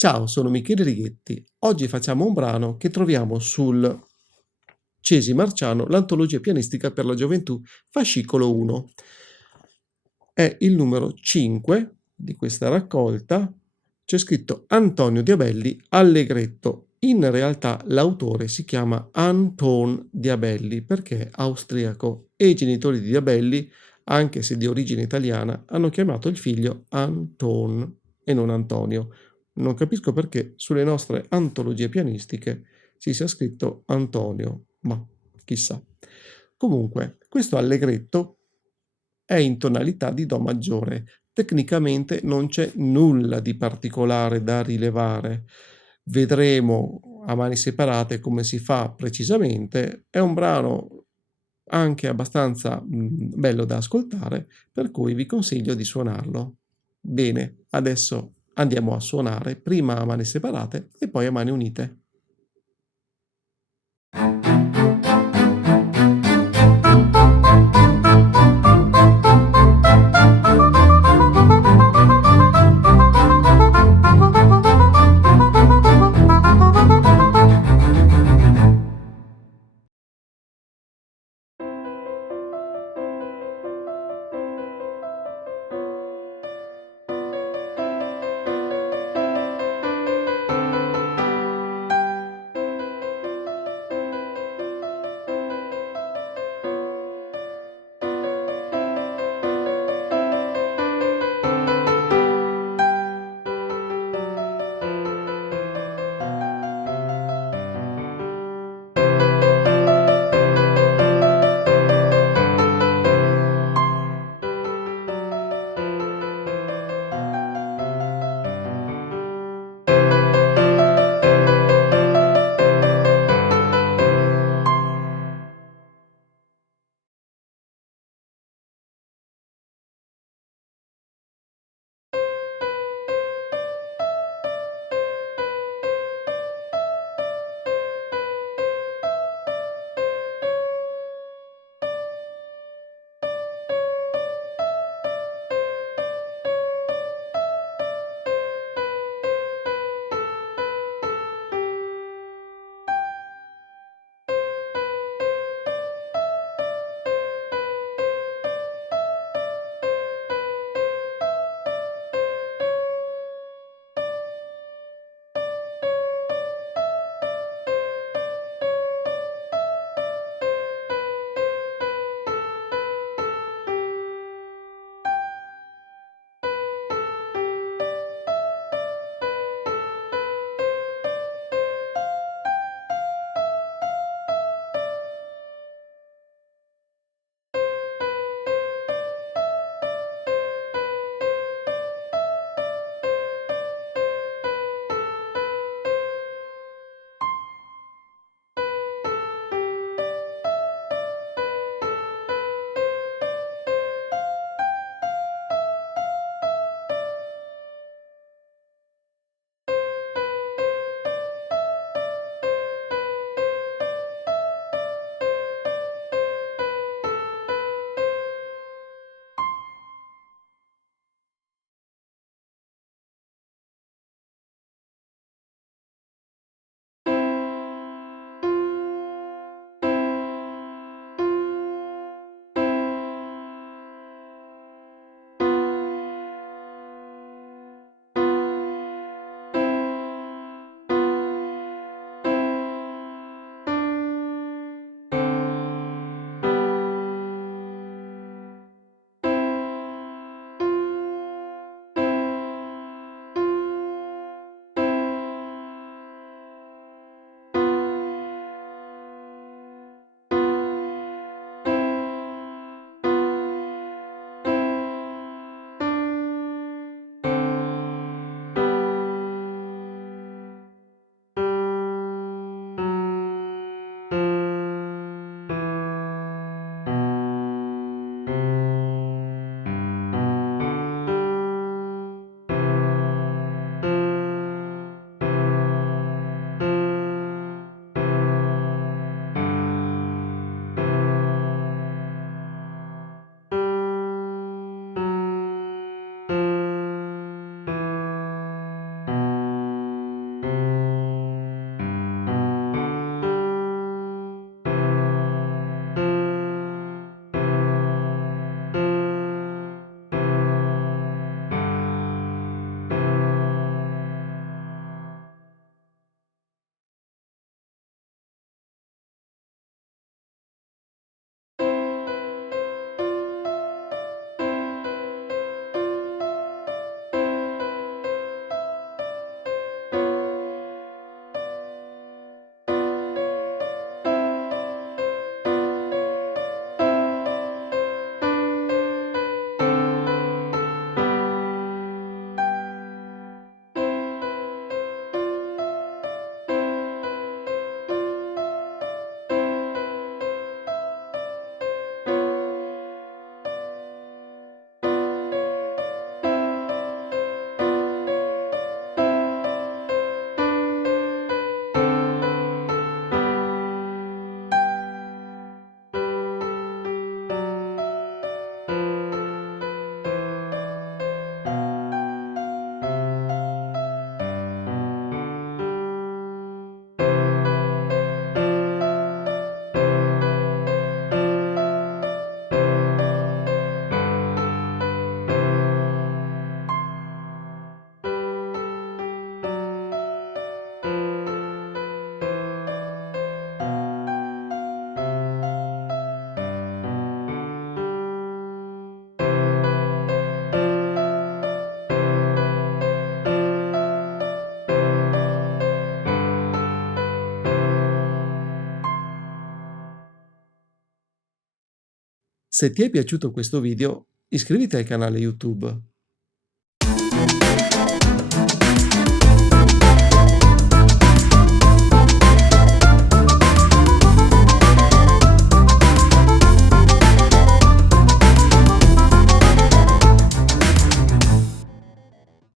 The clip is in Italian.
Ciao, sono Michele Righetti. Oggi facciamo un brano che troviamo sul Cesi Marciano, l'antologia pianistica per la gioventù, fascicolo 1. È il numero 5 di questa raccolta. C'è scritto Antonio Diabelli, Allegretto. In realtà l'autore si chiama Anton Diabelli perché è austriaco e i genitori di Diabelli, anche se di origine italiana, hanno chiamato il figlio Anton e non Antonio. Non capisco perché sulle nostre antologie pianistiche si sia scritto Antonio, ma chissà. Comunque, questo allegretto è in tonalità di Do maggiore. Tecnicamente non c'è nulla di particolare da rilevare. Vedremo a mani separate come si fa precisamente. È un brano anche abbastanza bello da ascoltare, per cui vi consiglio di suonarlo. Bene, adesso andiamo a suonare prima a mani separate e poi a mani unite. Se ti è piaciuto questo video, iscriviti al canale YouTube.